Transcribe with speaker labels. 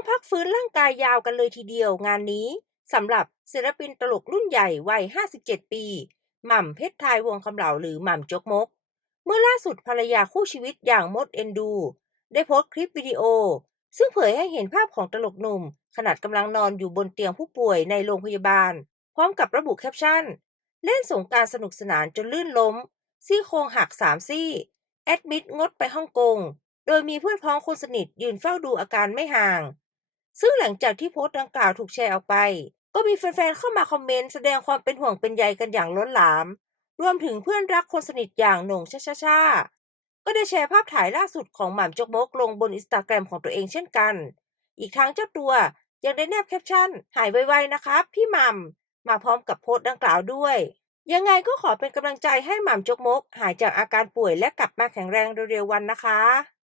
Speaker 1: ต้องพักฟื้นร่างกายยาวกันเลยทีเดียวงานนี้สำหรับศิลปินตลกรุ่นใหญ่วัย 57 ปี หม่ำเพชรไทยวงคำเหลาหรือหม่ำจกมก เมื่อล่าสุดภรรยาคู่ชีวิตอย่างมดเอนดู ได้โพสต์คลิปวิดีโอ ซึ่งเผยให้เห็นภาพของตลกหนุ่ม ขนาดกำลังนอนอยู่บนเตียงผู้ป่วยในโรงพยาบาล พร้อมกับระบุแคปชั่น เล่นสงการสนุกสนานจนลื่นล้ม ซี่โครงหักสามซี่ แอดมิดงดไปฮ่องกง โดยมีเพื่อนพ้องคนสนิทยืนเฝ้าดูอาการไม่ห่าง ซึ่งหลังจากที่โพสต์ดังกล่าวถูกแชร์ออกไป ก็มีแฟนๆเข้ามาคอมเมนต์แสดงความเป็นห่วงเป็นใยกันอย่างล้นหลาม รวมถึงเพื่อนรักคนสนิทอย่างโหน่งชาชาชาก็ได้แชร์ภาพถ่ายล่าสุดของหม่ำจกมกลงบนอินสตาแกรมของตัวเองเช่นกัน อีกทั้งเจ้าตัวยังได้แนบแคปชั่น หายไวๆนะครับพี่หม่ำมาพร้อมกับโพสต์ดังกล่าวด้วย ยังไงก็ขอเป็นกำลังใจให้หม่ำจกมก หายจากอาการป่วยและกลับมาแข็งแรงเร็วๆวันนะคะ